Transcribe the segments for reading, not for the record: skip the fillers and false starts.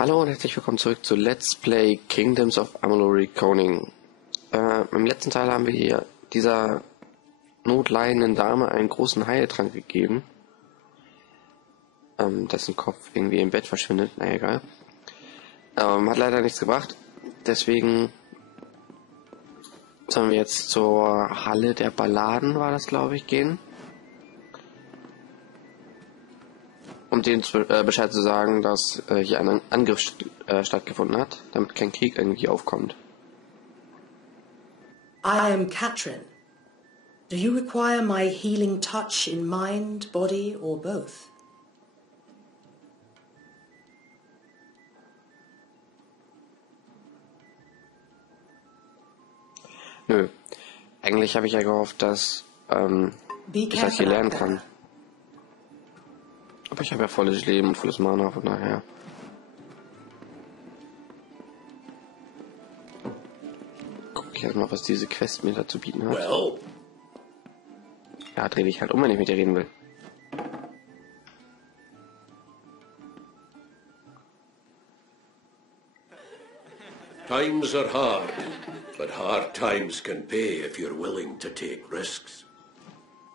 Hallo und herzlich willkommen zurück zu Let's Play Kingdoms of Amalur Reckoning. Im letzten Teil haben wir hier dieser notleidenden Dame einen großen Heiltrank gegeben, dessen Kopf irgendwie im Bett verschwindet, na egal. Hat leider nichts gebracht, deswegen sollen wir jetzt zur Halle der Balladen, war das glaube ich, gehen. Um denen Bescheid zu sagen, dass hier ein Angriff stattgefunden hat, damit kein Krieg irgendwie aufkommt. I am Katrin. Do you require my healing touch in mind, body, or both? Nö. Eigentlich habe ich ja gehofft, dass ich das hier lernen kann. Aber ich habe ja volles Leben und volles Mana, von daher. Guck ich erstmal, was diese Quest mir da zu bieten hat. Well. Ja, dreh dich halt um, wenn ich mit dir reden will. Times are hard, but hard times can pay if you're willing to take risks.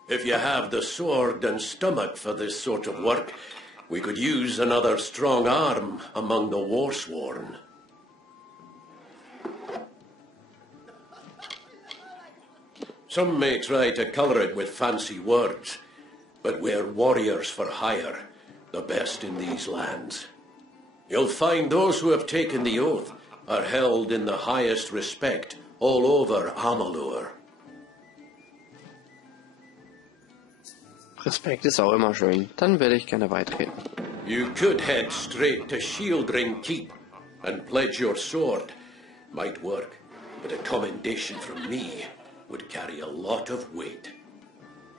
If you have the sword and stomach for this sort of work, we could use another strong arm among the war-sworn. Some may try to colour it with fancy words, but we're warriors for hire, the best in these lands. You'll find those who have taken the oath are held in the highest respect all over Amalur. Respekt ist auch immer schön. Dann werde ich gerne beitreten. You could head straight to Shieldring Keep and pledge your sword. Might work, but a commendation from me would carry a lot of weight.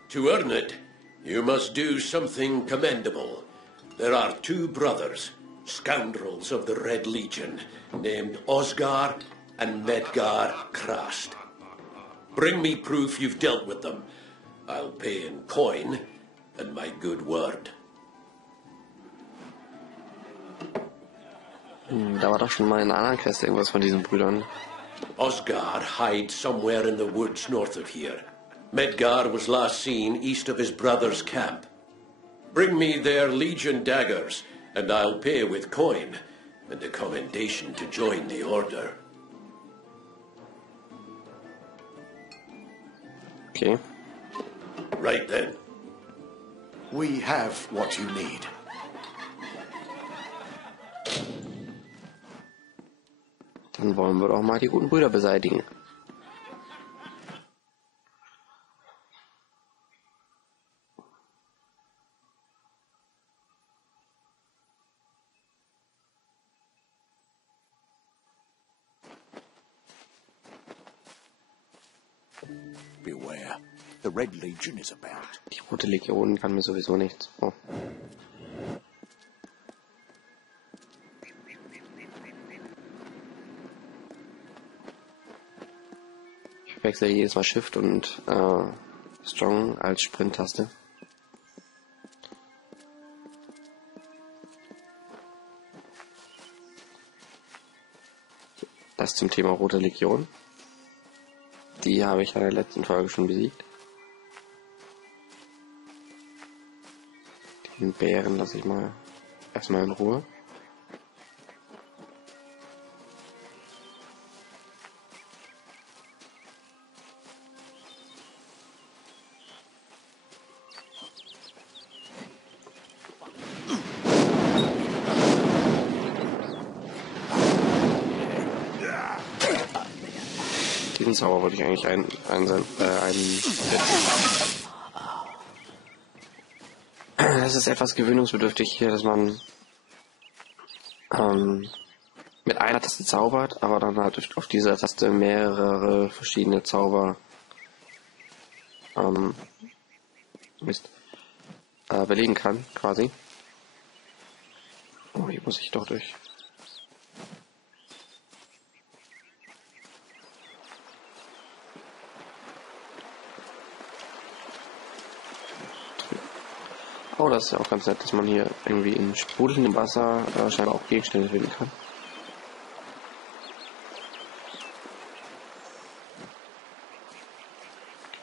To earn it, you must do something commendable. There are two brothers, scoundrels of the Red Legion, named Osgar and Medgar Krast. Bring me proof you've dealt with them. I'll pay in coin and my good word. Da war doch schon mal in einer anderen Quest irgendwas von diesen Brüdern. Osgar hides somewhere in the woods north of here. Medgar was last seen east of his brother's camp. Bring me their Legion daggers, and I'll pay with coin, and a commendation to join the order. Okay. Right then. We have what you need. Dann wollen wir doch mal die guten Brüder beseitigen. Beware. The Red Legion is about. Die Rote Legion kann mir sowieso nichts. Oh. Ich wechsle jedes Mal Shift und Strong als Sprint-Taste. Das zum Thema Rote Legion. Die habe ich in der letzten Folge schon besiegt. Den Bären lasse ich mal erstmal in Ruhe. Diesen Zauber wollte ich eigentlich Es ist etwas gewöhnungsbedürftig hier, dass man mit einer Taste zaubert, aber dann halt auf dieser Taste mehrere verschiedene Zauber belegen kann, quasi. Oh, hier muss ich doch durch. Oh, das ist ja auch ganz nett, dass man hier irgendwie in sprudelndem Wasser scheinbar auch Gegenstände finden kann.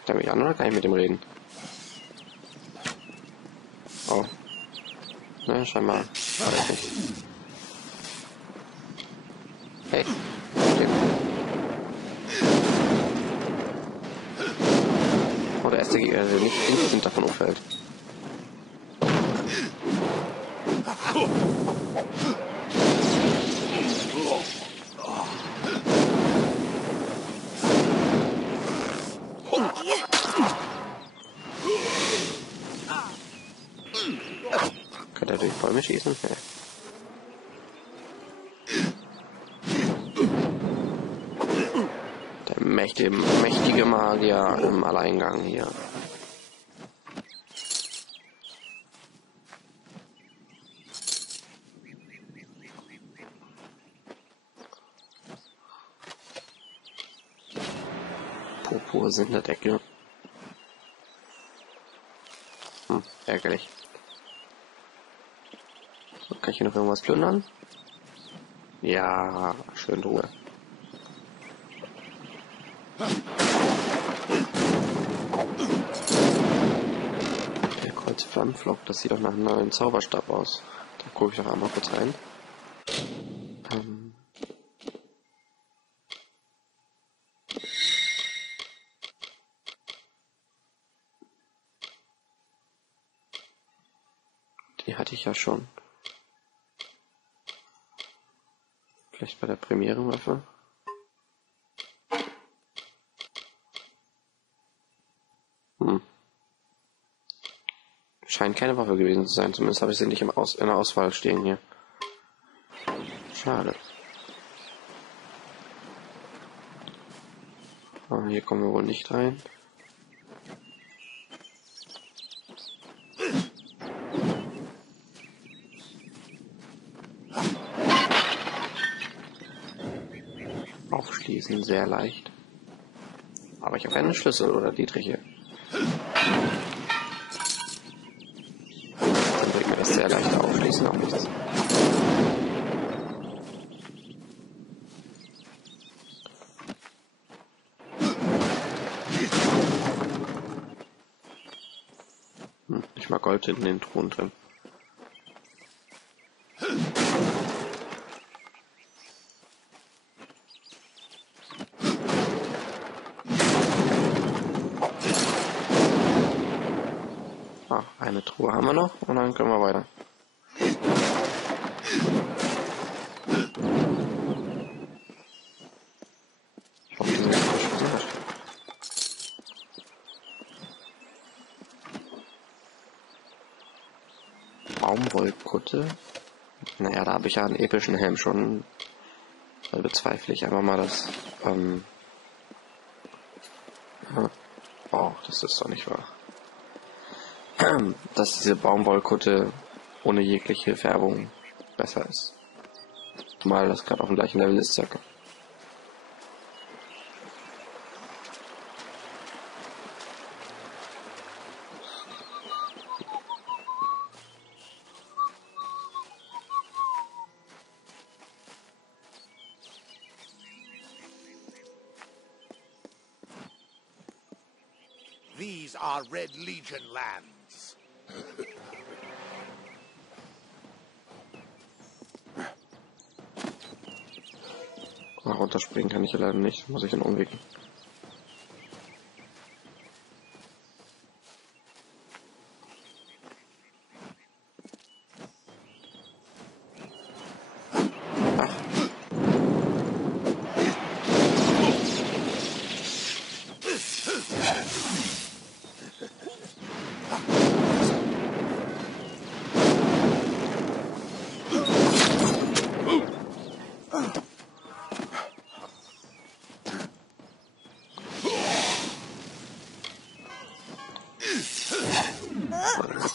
Kann er mich an oder kann ich mit dem reden? Oh. Ne, scheinbar. Weiß nicht. Hey. Steht. Oh, der erste Gegner, der nicht instant davon umfällt. Kann er durch Bäume schießen? Ja. Der mächtige Magier im Alleingang hier. Purpur sind der Decke. Ärgerlich. So, kann ich hier noch irgendwas plündern? Ja, schön Ruhe. Der Kreuzflammenflock, das sieht doch nach einem neuen Zauberstab aus. Da gucke ich doch einmal kurz rein. Die hatte ich ja schon. Vielleicht bei der Premiere-Waffe. Scheint keine Waffe gewesen zu sein. Zumindest habe ich sie nicht in der Auswahl stehen hier. Schade. Aber hier kommen wir wohl nicht rein. Aufschließen, sehr leicht. Aber ich habe keine Schlüssel oder Dietriche. Dann bringt mir das sehr leichte Aufschließen auch nichts. Nicht mal Gold in den Truhen drin. Eine Truhe haben wir noch und dann können wir weiter. Ich hoffe, die sind nicht frisch. Baumwollkutte. Naja, da habe ich ja einen epischen Helm schon. Da bezweifle ich einfach mal, dass... Oh, das ist doch nicht wahr. Dass diese Baumwollkutte ohne jegliche Färbung besser ist. Zumal das gerade auf dem gleichen Level ist, circa. These are Red Legion lands. Runterspringen kann ich ja leider nicht, muss ich in Umweg.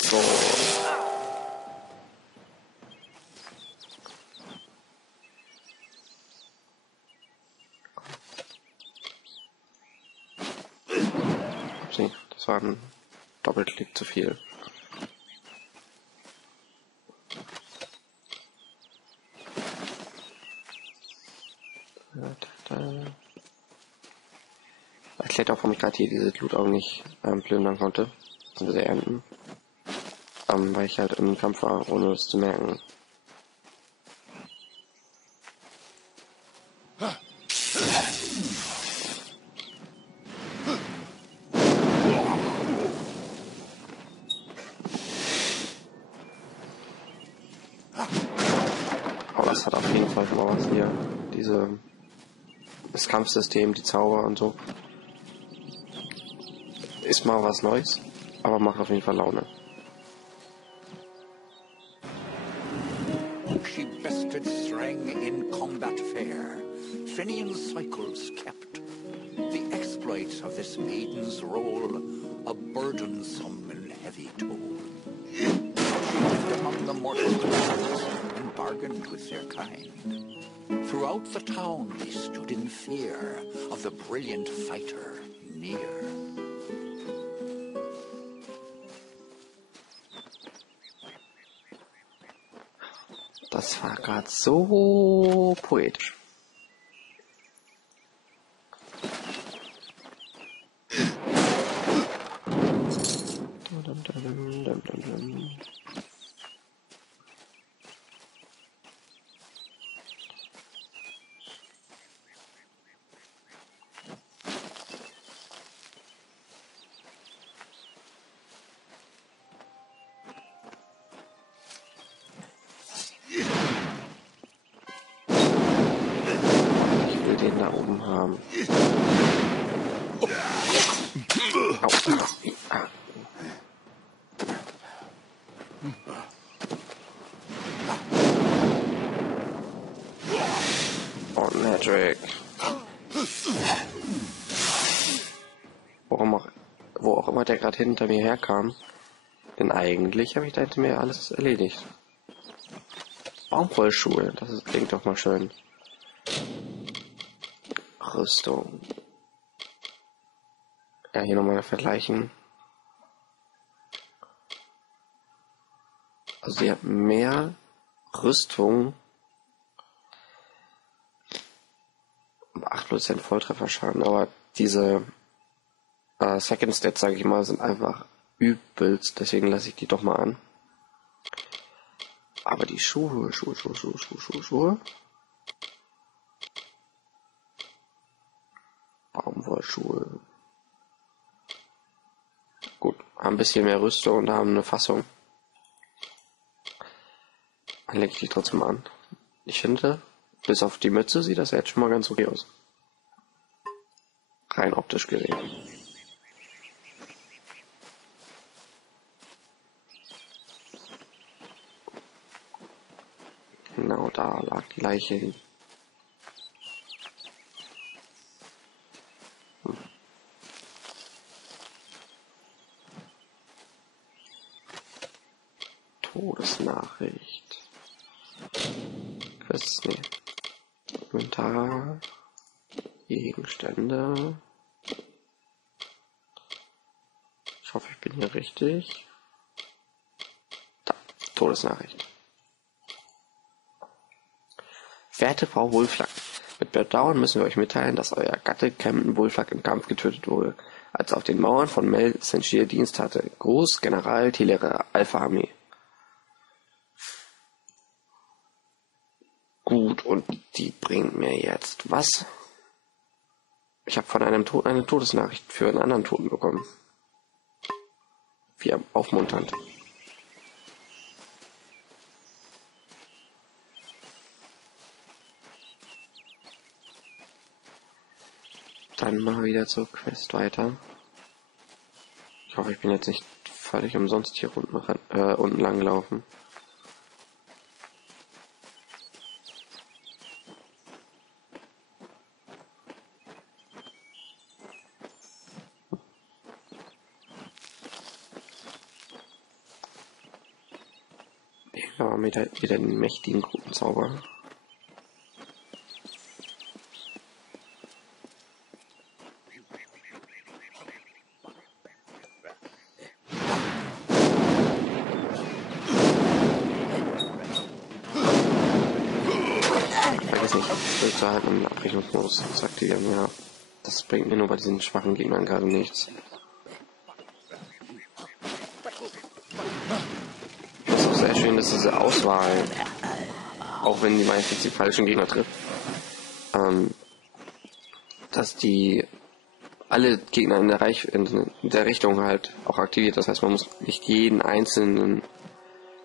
So. Upsi, das war ein Doppelklick zu viel. Erklärt auch, warum ich gerade hier diese Blutaugen nicht plündern konnte. Beziehungsweise ernten. Weil ich halt im Kampf war, ohne es zu merken. Aber das hat auf jeden Fall schon mal was hier. Das Kampfsystem, die Zauber und so. Ist mal was Neues, aber macht auf jeden Fall Laune. She bested Strang in combat fair. Fenian cycles kept. The exploits of this maiden's role, a burdensome and heavy toll. She lived among the mortal clans and bargained with their kind. Throughout the town they stood in fear of the brilliant fighter near. Das war gerade so poetisch. Den da oben haben. Oh, Magic. Wo auch immer der gerade hinter mir herkam. Denn eigentlich habe ich da hinter mir alles erledigt. Baumwollschuhe, klingt doch mal schön. Rüstung. Ja, hier nochmal vergleichen. Also ihr habt mehr Rüstung. 8% Volltrefferschaden, aber diese Second Stats, sage ich mal, sind einfach übelst, deswegen lasse ich die doch mal an. Aber die Schuhe. Baumwollschuhe. Gut, haben ein bisschen mehr Rüstung und haben eine Fassung. Dann lege ich die trotzdem an. Ich finde, bis auf die Mütze sieht das jetzt schon mal ganz okay aus. Rein optisch gesehen. Genau, da lag die Leiche hin. Todesnachricht. Quests, nee. Inventar. Gegenstände. Ich hoffe, ich bin hier richtig. Da, Todesnachricht. Werte Frau Wulflack, mit Bedauern müssen wir euch mitteilen, dass euer Gatte Camden Wulflack im Kampf getötet wurde, als er auf den Mauern von Mel Senshir Dienst hatte. Gruß, General Tilere, Alpha Armee. Gut, und die bringt mir jetzt was? Ich habe von einem Toten eine Todesnachricht für einen anderen Toten bekommen. Wie aufmunternd. Dann mal wieder zur Quest weiter. Ich hoffe, ich bin jetzt nicht völlig umsonst hier unten lang gelaufen. Ja, wieder den mächtigen Gruppenzauber. weiß nicht, drückte halt einen Abrechnungsmodus zu aktivieren, ja. Das bringt mir nur bei diesen schwachen Gegnern gerade nichts. Es ist auch sehr schön, dass diese Auswahl, auch wenn die meistens die falschen Gegner trifft, dass die alle Gegner in der Richtung halt auch aktiviert. Das heißt, man muss nicht jeden einzelnen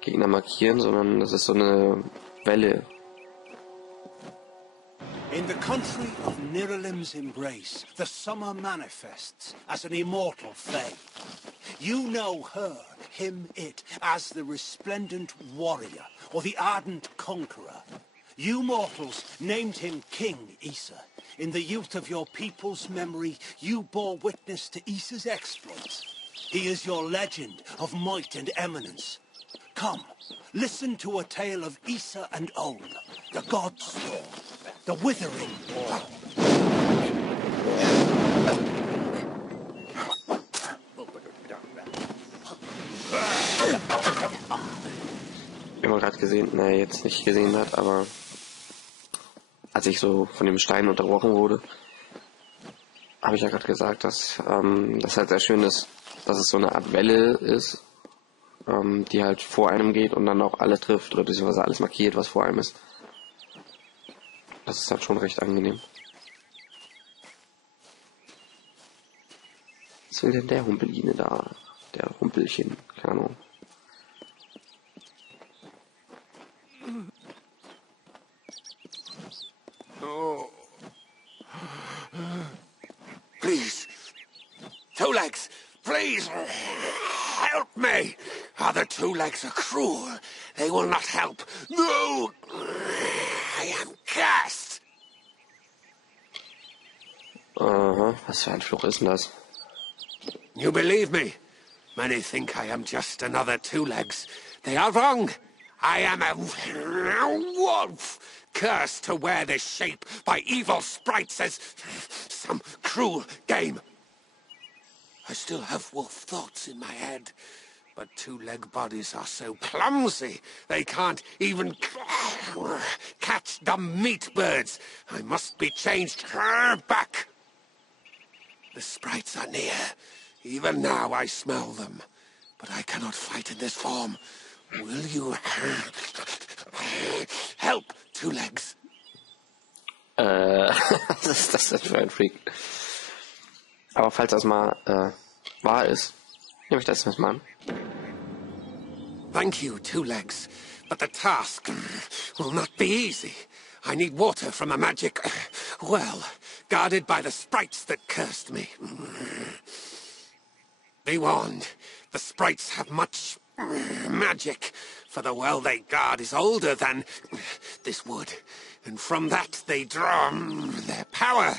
Gegner markieren, sondern das ist so eine Welle. In the country of Niralim's embrace, the summer manifests as an immortal fae. You know her, him, it, as the resplendent warrior, or the ardent conqueror. You mortals named him King Issa. In the youth of your people's memory, you bore witness to Issa's exploits. He is your legend of might and eminence. Come, listen to a tale of Issa and On, the god's storm, the withering. Wie man gerade gesehen, jetzt nicht gesehen hat, aber als ich so von dem Stein unterbrochen wurde, habe ich ja gerade gesagt, dass das halt sehr schön ist, dass es so eine Art Welle ist, die halt vor einem geht und dann auch alles trifft, oder beziehungsweise alles markiert, was vor einem ist. Das ist halt schon recht angenehm. Was will denn der Humpeline da? Der Humpelchen, keine Ahnung. Please. Two legs, please. Help me. Other two legs are cruel. They will not help. No. I am cursed. Aha, was für ein Fluch ist denn das? You believe me? Many think I am just another two legs. They are wrong. I am a wolf, cursed to wear this shape by evil sprites as some cruel game. I still have wolf thoughts in my head, but two-leg bodies are so clumsy they can't even catch dumb meat birds. I must be changed back. The sprites are near. Even now I smell them, but I cannot fight in this form. Will you help, two legs? Was ist das denn für ein Freak? Aber falls das mal wahr ist, nehme ich das mal an. Thank you, two legs, but the task will not be easy. I need water from a magic well, guarded by the sprites that cursed me. Be warned, the sprites have much magic, for the well they guard is older than this wood, and from that they draw their power.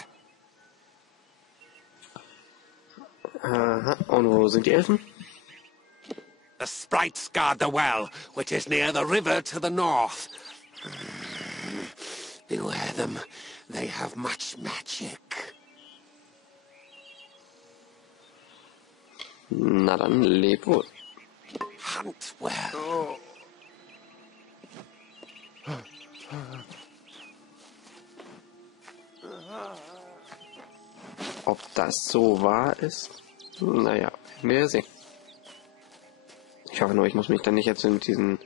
Aha, und wo sind die Elfen? The sprites guard the well, which is near the river to the north. Beware them, they have much magic. Na dann, leb wohl. Hunt well. Ob das so wahr ist? Naja, wir sehen. Ich hoffe nur, ich muss mich dann nicht jetzt mit diesen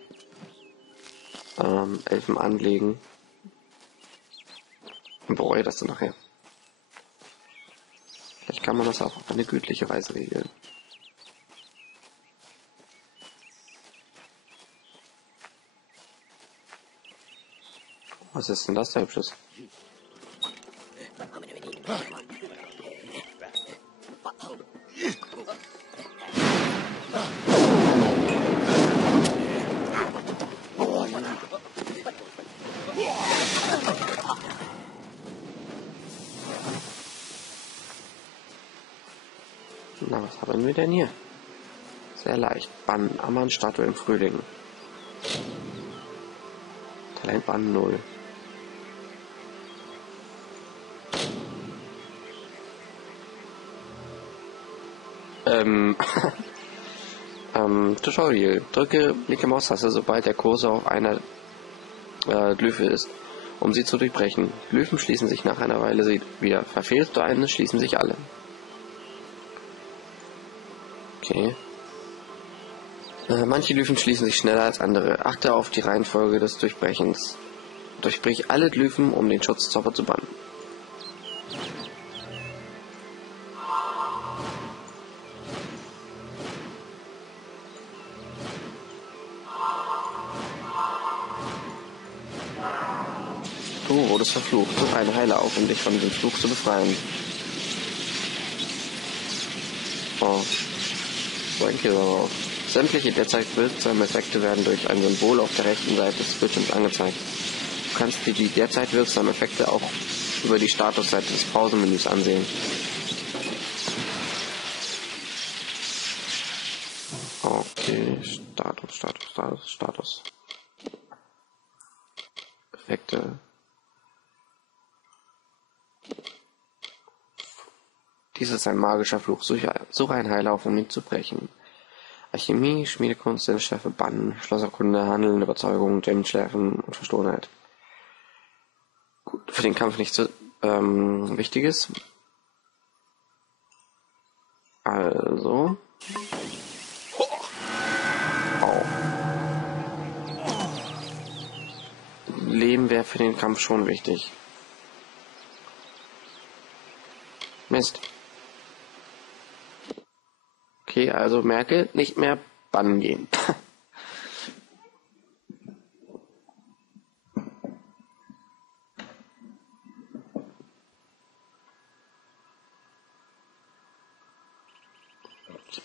Elfen anlegen. Und bereue das dann nachher. Vielleicht kann man das auch auf eine gütliche Weise regeln. Was ist denn das da Hübsches? Na, was haben wir denn hier? Sehr leicht. Bann, Ammann-Statue im Frühling. Talent Bann 0. Tutorial. Drücke linke Maustaste, sobald der Cursor auf einer Glyphe ist, um sie zu durchbrechen. Glyphen schließen sich nach einer Weile wieder. Verfehlst du eine, schließen sich alle. Okay. Manche Glyphen schließen sich schneller als andere. Achte auf die Reihenfolge des Durchbrechens. Durchbrich alle Glyphen, um den Schutzzauber zu bannen. Du wurdest verflucht. Such einen Heiler auf, um dich von dem Fluch zu befreien. Oh. So ein Killer. Sämtliche derzeit wirksamen Effekte werden durch ein Symbol auf der rechten Seite des Bildschirms angezeigt. Du kannst dir die derzeit wirksamen Effekte auch über die Statusseite des Pausenmenüs ansehen. Okay, Status. Effekte. Dies ist ein magischer Fluch. Suche einen Heiler auf, um ihn zu brechen. Alchemie, Schmiedekunst, Sinnschärfe, Bannen, Schlosserkunde, Handeln, Überzeugung, Gemmenschärfen und Verstohlenheit. Gut, für den Kampf nichts Wichtiges. Also. Oh. Leben wäre für den Kampf schon wichtig. Mist. Okay, also merke, nicht mehr bannen gehen.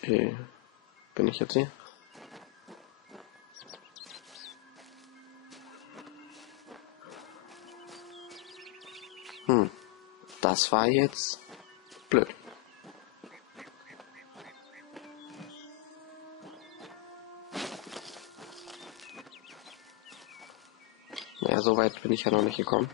Okay, bin ich jetzt hier? Das war jetzt blöd. Ja, so weit bin ich ja noch nicht gekommen.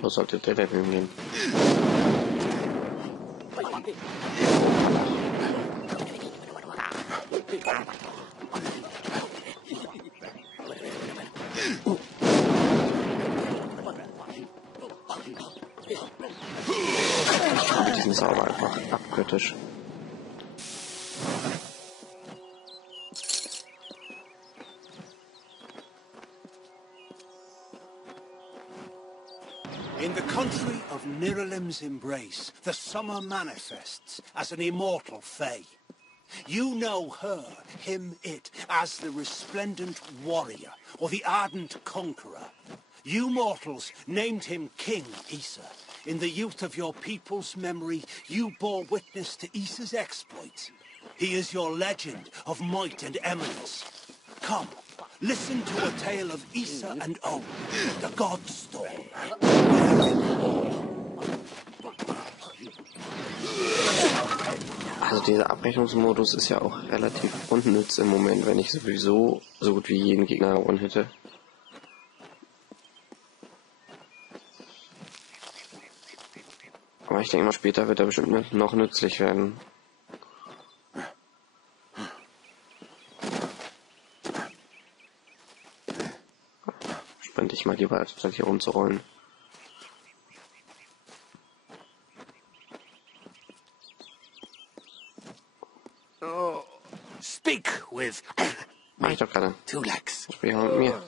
Wo sollte der denn hingehen? Ich habe diesen Zauber einfach abkritisch. In the country of Niralim's embrace, the summer manifests as an immortal fae. You know her, him, it, as the resplendent warrior, or the ardent conqueror. You mortals named him King Issa. In the youth of your people's memory, you bore witness to Issa's exploits. He is your legend of might and eminence. Come, listen to a tale of Issa and O, the god's storm. Also dieser Abrechnungsmodus ist ja auch relativ unnütz im Moment, wenn ich sowieso so gut wie jeden Gegner gewonnen hätte. Aber ich denke mal, später wird er bestimmt noch nützlich werden. Sprinte ich mal lieber, statt hier rumzurollen. Speak with... Mach ich doch gerade. Tulax. Sprich mal mit mir.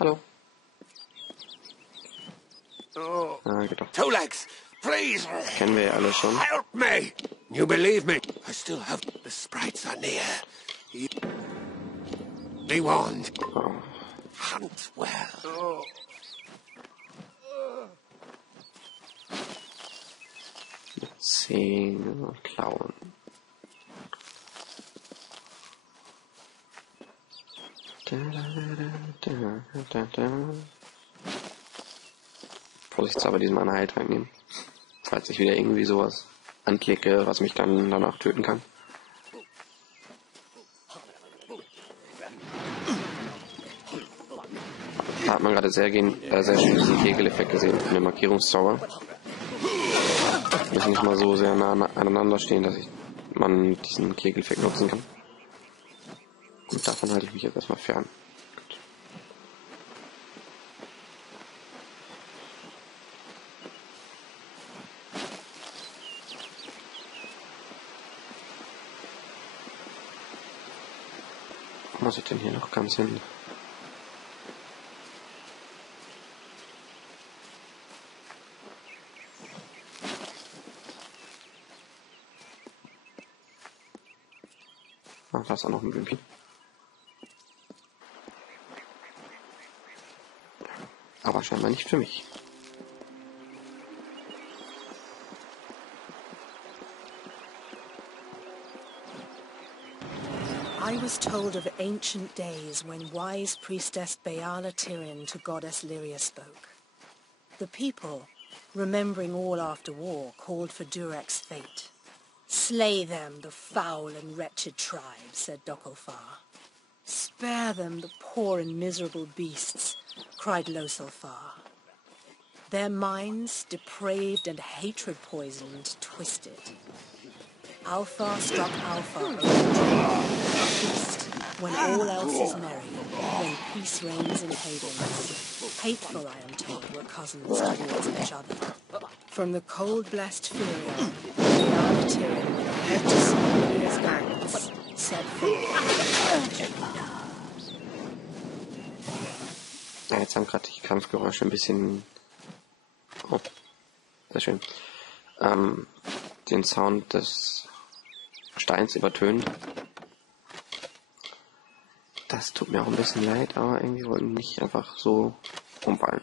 Hallo. Geht doch. Tulax, please. Das kennen wir ja alle schon. Help me. You believe me? I still have... The sprites are near. Be warned. Oh. Hunt well. Zähne und Klauen. Vorsichtshalber diesen einen Heiltrank nehmen. Falls ich wieder irgendwie sowas anklicke, was mich dann danach töten kann. hat man gerade sehr schön diesen Kegeleffekt gesehen, von dem Markierungszauber. Müssen nicht mal so sehr nah aneinander stehen, dass man diesen Kegeleffekt nutzen kann. Und davon halte ich mich jetzt erstmal fern. Gut. Wo muss ich denn hier noch ganz hin? Ach, da ist auch noch ein Blümchen. Aber scheinbar nicht für mich. I was told of ancient days when wise priestess Beala Tyrion to goddess Lyria spoke. The people, remembering all after war, called for Durek's fate. Slay them, the foul and wretched tribe, said Dokofar. Spare them, the poor and miserable beasts, cried Loselfar. Their minds, depraved and hatred-poisoned, twisted. Alfar struck Alfar over feast, when all else is merry, when peace reigns in Hades. Hateful, I am told, were cousins towards each other. From the cold-blessed Furion, Beala Tyrion, with a head to see Lyria's guidance, said Ja, jetzt haben gerade die Kampfgeräusche ein bisschen... Oh, sehr schön. Den Sound des Steins übertönt. Das tut mir auch ein bisschen leid, aber irgendwie wollten nicht einfach so umfallen.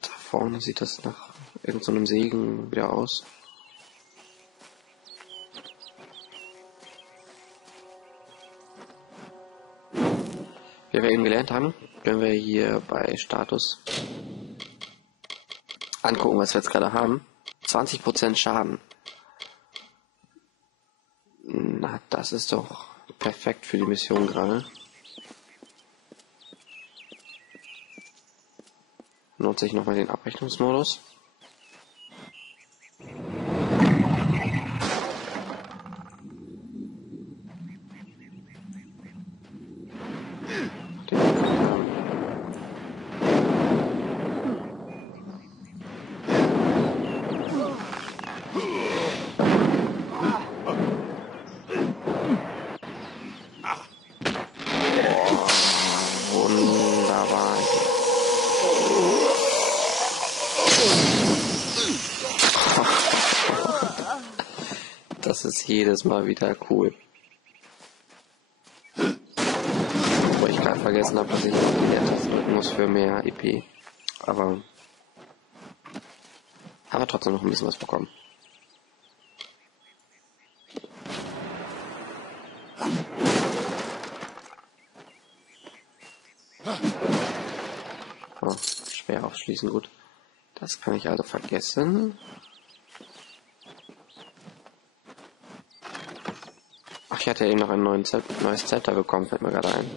Da vorne sieht das nach irgendeinem Segen wieder aus. Wie wir eben gelernt haben, können wir hier bei Status angucken, was wir jetzt gerade haben. 20% Schaden. Na, das ist doch perfekt für die Mission gerade. Nutze ich nochmal den Abrechnungsmodus. Wunderbar. Das ist jedes Mal wieder cool. Wo ich gerade vergessen habe, dass ich die Leertaste drücken muss für mehr EP. Aber haben wir trotzdem noch ein bisschen was bekommen. Oh, schwer aufschließen, gut. Das kann ich also vergessen. Ach, ich hatte eben noch ein neues Zepter bekommen, fällt mir gerade ein.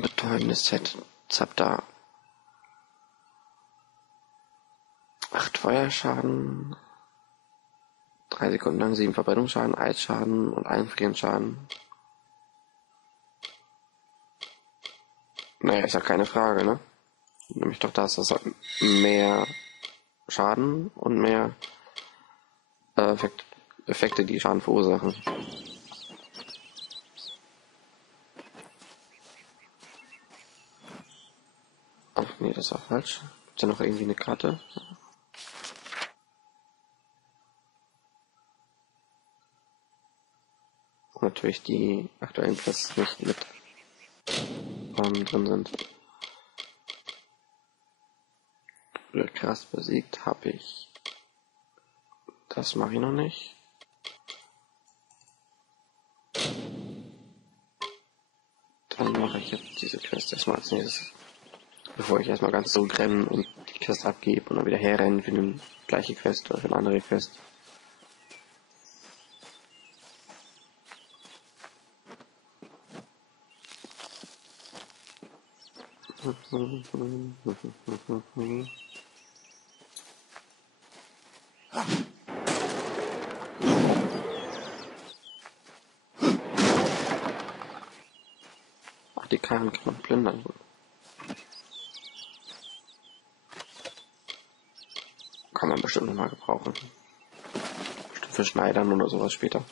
Betäubendes Zepter. 8 Feuerschaden. 3 Sekunden lang 7 Verbrennungsschaden, Eisschaden und Einfrierenschaden. Naja, ist ja keine Frage, ne? Nämlich doch das hat mehr Schaden und mehr Effekte, die Schaden verursachen. Ach nee, das war falsch. Ist ja noch irgendwie eine Karte? Und natürlich die aktuellen Quests nicht mit drin sind. Krass besiegt habe ich. Das mache ich noch nicht. Dann mache ich jetzt diese Quest erstmal als nächstes. Bevor ich erstmal ganz so rennen und die Quest abgebe und dann wieder herrennen für eine gleiche Quest oder für eine andere Quest. Ach, die Karren kann man plündern. Kann man bestimmt nochmal gebrauchen. Bestimmt für Schneidern oder sowas später.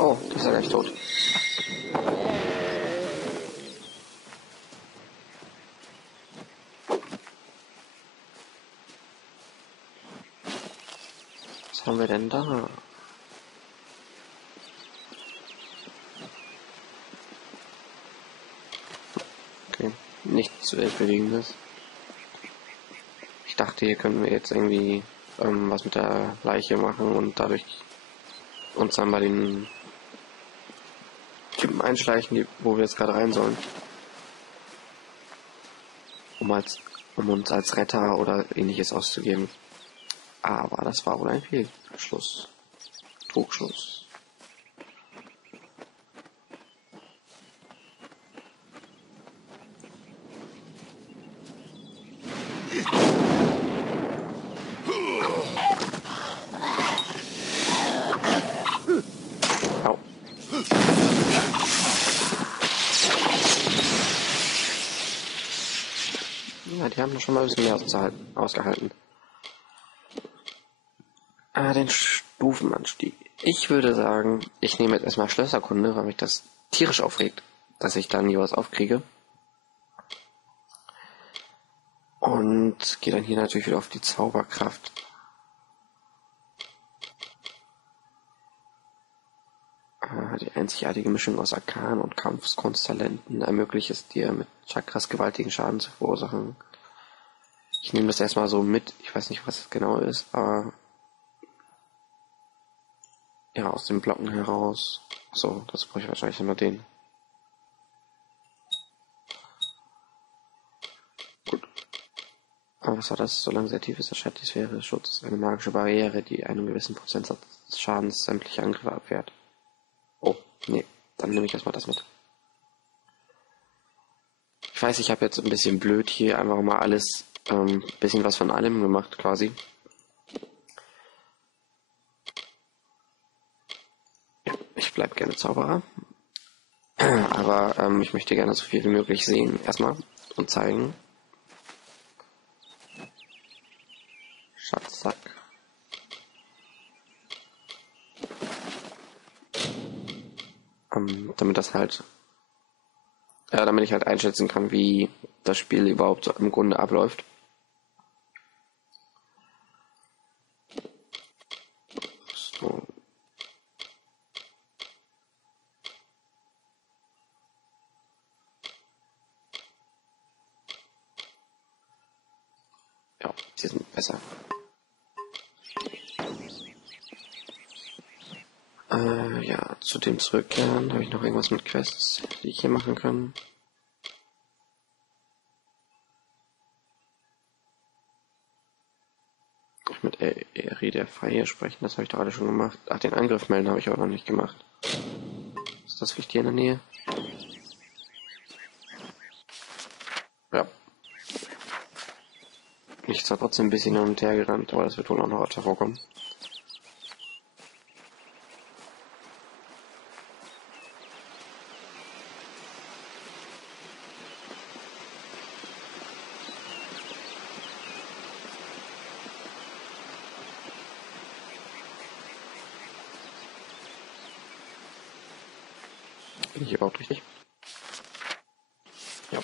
Oh, das ist ja gleich tot. Was haben wir denn da? Okay, nichts Weltbewegendes. Ich dachte, hier können wir jetzt irgendwie was mit der Leiche machen und dadurch uns dann bei den Typen einschleichen, wo wir jetzt gerade rein sollen. Um uns als Retter oder ähnliches auszugeben. Aber das war wohl ein Fehlschluss. Trugschluss. Au. Ja, die haben schon mal ein bisschen mehr ausgehalten. Den Stufenanstieg. Ich würde sagen, ich nehme jetzt erstmal Schlösserkunde, weil mich das tierisch aufregt, dass ich da nie was aufkriege. Und gehe dann hier natürlich wieder auf die Zauberkraft. Die einzigartige Mischung aus Arkan und Kampfkunsttalenten ermöglicht es dir, mit Chakras gewaltigen Schaden zu verursachen. Ich nehme das erstmal so mit. Ich weiß nicht, was es genau ist, aber ja, aus den Blocken heraus. So, das brauche ich wahrscheinlich nur den. Gut. Aber was war das? Solange sehr tief ist, erscheint die Sphäre des Schutzes eine magische Barriere, die einen gewissen Prozentsatz des Schadens sämtliche Angriffe abwehrt. Oh, nee, dann nehme ich erstmal das mit. Ich weiß, ich habe jetzt ein bisschen blöd hier einfach mal alles, bisschen was von allem gemacht quasi. Ja, ich bleib gerne Zauberer. Aber ich möchte gerne so viel wie möglich sehen erstmal und zeigen. Schatzsack. Damit ich halt einschätzen kann, wie das Spiel überhaupt so im Grunde abläuft. So. Ja, die sind besser. Ja, zu dem zurückkehren. Habe ich noch irgendwas mit Quests, die ich hier machen kann? Mit Eri der Feier sprechen, das habe ich doch alle schon gemacht. Ach, den Angriff melden habe ich aber noch nicht gemacht. Ist das vielleicht hier in der Nähe? Ja. Ich zwar trotzdem ein bisschen hin und her gerannt, aber das wird wohl auch noch öfter vorkommen. Bin ich überhaupt richtig? Ja.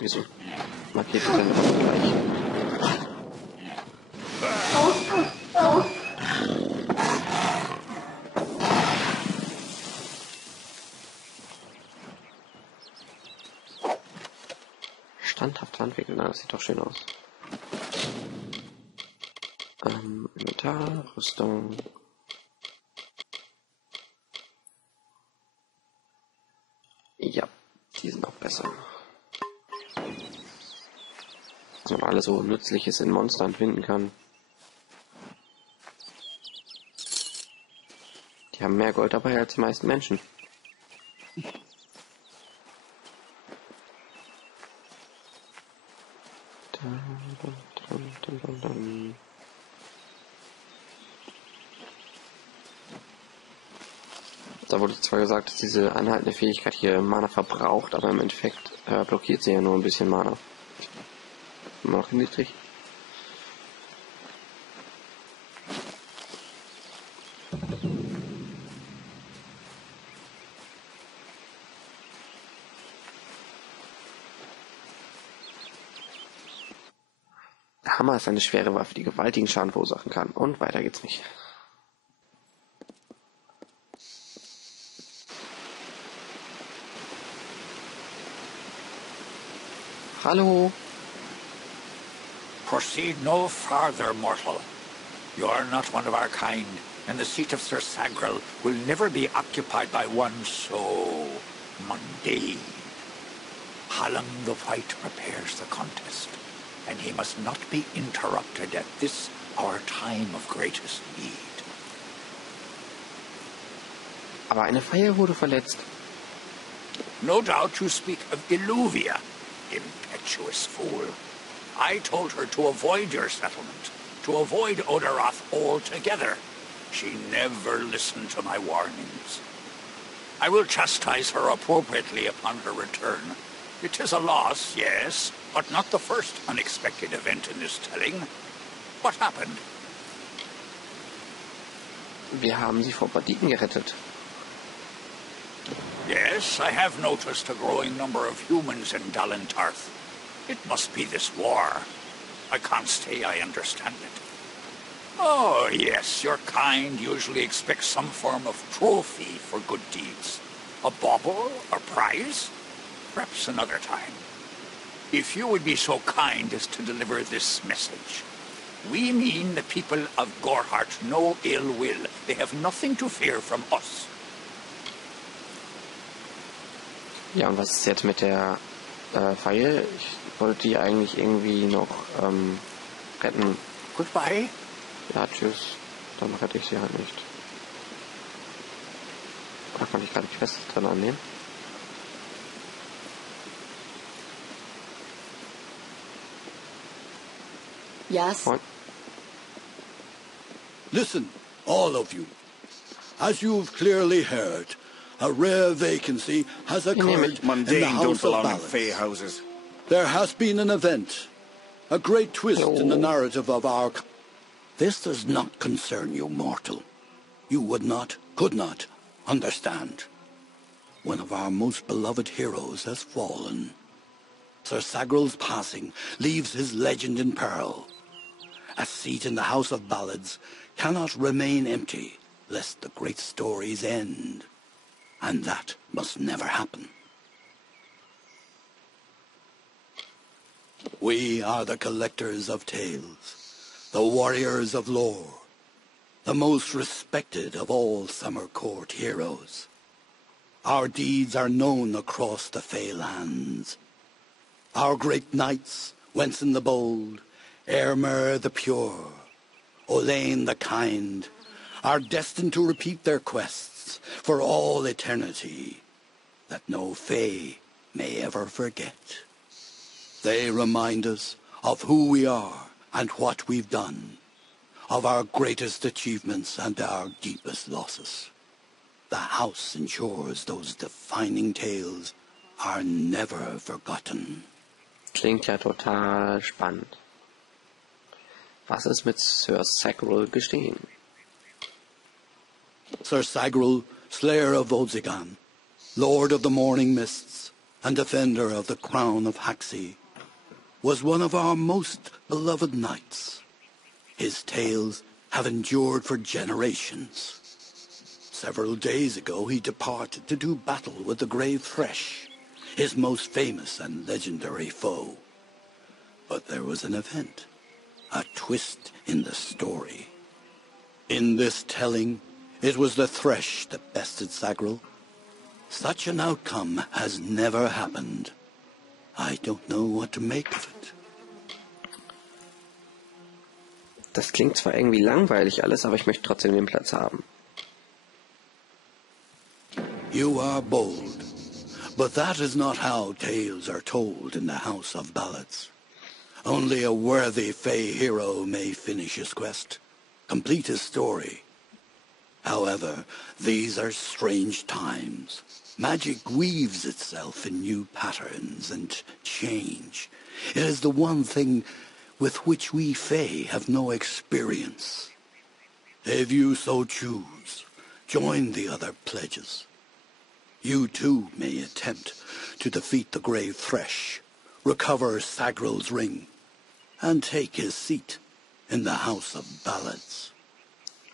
Wieso markiert ihr denn das gleich? Standhaft entwickeln, das sieht doch schön aus. Inventar, Rüstung. Ja, die sind auch besser. Dass man alles so Nützliches in Monstern finden kann. Die haben mehr Gold dabei als die meisten Menschen. Da wurde zwar gesagt, dass diese anhaltende Fähigkeit hier Mana verbraucht, aber im Endeffekt blockiert sie ja nur ein bisschen Mana. Immer noch niedrig. Der Hammer ist eine schwere Waffe, die gewaltigen Schaden verursachen kann. Und weiter geht's nicht. Hallo. Proceed no farther, mortal. You are not one of our kind, and the seat of Sir Sagrel will never be occupied by one so mundane. Hallam the White prepares the contest, and he must not be interrupted at this our time of greatest need. Aber eine Feier wurde verletzt. No doubt you speak of Illuvia, impetuous fool. I told her to avoid your settlement, to avoid Oderoth altogether. She never listened to my warnings. I will chastise her appropriately upon her return. It is a loss, yes, but not the first unexpected event in this telling. What happened? Wir haben sie vor Banditen gerettet. Yes, I have noticed a growing number of humans in Dalentarth. It must be this war. I can't say I understand it. Oh, yes, your kind usually expects some form of trophy for good deeds. A bauble, a prize? Perhaps another time. If you would be so kind as to deliver this message. We mean the people of Gorhart no ill will. They have nothing to fear from us. Ja, und was ist jetzt mit der Feie? Ich wollte die eigentlich irgendwie noch retten. Goodbye. Ja, tschüss. Dann rette ich sie halt nicht. Da konnte ich gerade die Quest drin annehmen. Yes? Und? Listen, all of you. As you've clearly heard, a rare vacancy has occurred in the House of Balladen. There has been an event, a great twist in the narrative of our... This does not concern you, mortal. You would not, could not, understand. One of our most beloved heroes has fallen. Sir Sagrel's passing leaves his legend in peril. A seat in the House of Ballads cannot remain empty, lest the great stories end. And that must never happen. We are the collectors of tales, the warriors of lore, the most respected of all Summer Court heroes. Our deeds are known across the Fey lands. Our great knights, Wenson the Bold, Airmer the Pure, Olaine the Kind, are destined to repeat their quests for all eternity, that no Fey may ever forget. They remind us of who we are and what we've done, of our greatest achievements and our deepest losses. The house ensures those defining tales are never forgotten. Klingt ja total spannend. Was ist mit Sir Sagrel gestehen? Sir Sagrul, slayer of Volzigan, lord of the morning mists, and defender of the crown of Haxi, was one of our most beloved knights. His tales have endured for generations. Several days ago he departed to do battle with the Grave Thresh, his most famous and legendary foe. But there was an event, a twist in the story. In this telling, it was the Thresh that bested Sagrul. Such an outcome has never happened. I don't know what to make of it. Das klingt zwar irgendwie langweilig alles, aber ich möchte trotzdem den Platz haben. You are bold, but that is not how tales are told in the House of Ballads. Only a worthy Fey hero may finish his quest, complete his story. However, these are strange times. Magic weaves itself in new patterns and change. It is the one thing with which we Fey have no experience. If you so choose, join the other pledges. You too may attempt to defeat the Grave Thresh, recover Sagrul's ring, and take his seat in the House of Ballads.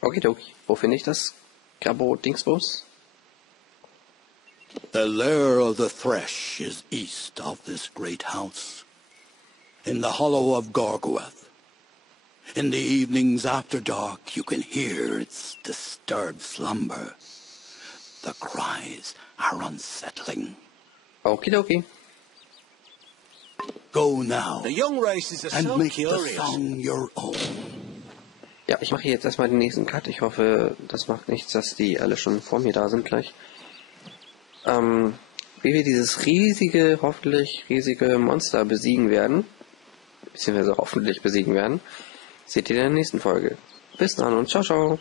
Okidoki, wo finde ich das Grabo-Dingsbus? The lair of the Thresh is east of this great house, in the hollow of Gorgorth. In the evenings after dark you can hear its disturbed slumber. The cries are unsettling. Okidoki. Go now The young races are and so make the curious. song your own. Ja, ich mache jetzt erstmal den nächsten Cut. Ich hoffe, das macht nichts, dass die alle schon vor mir da sind gleich. Wie wir dieses riesige, hoffentlich riesige Monster besiegen werden, beziehungsweise hoffentlich besiegen werden, seht ihr in der nächsten Folge. Bis dann und ciao, ciao.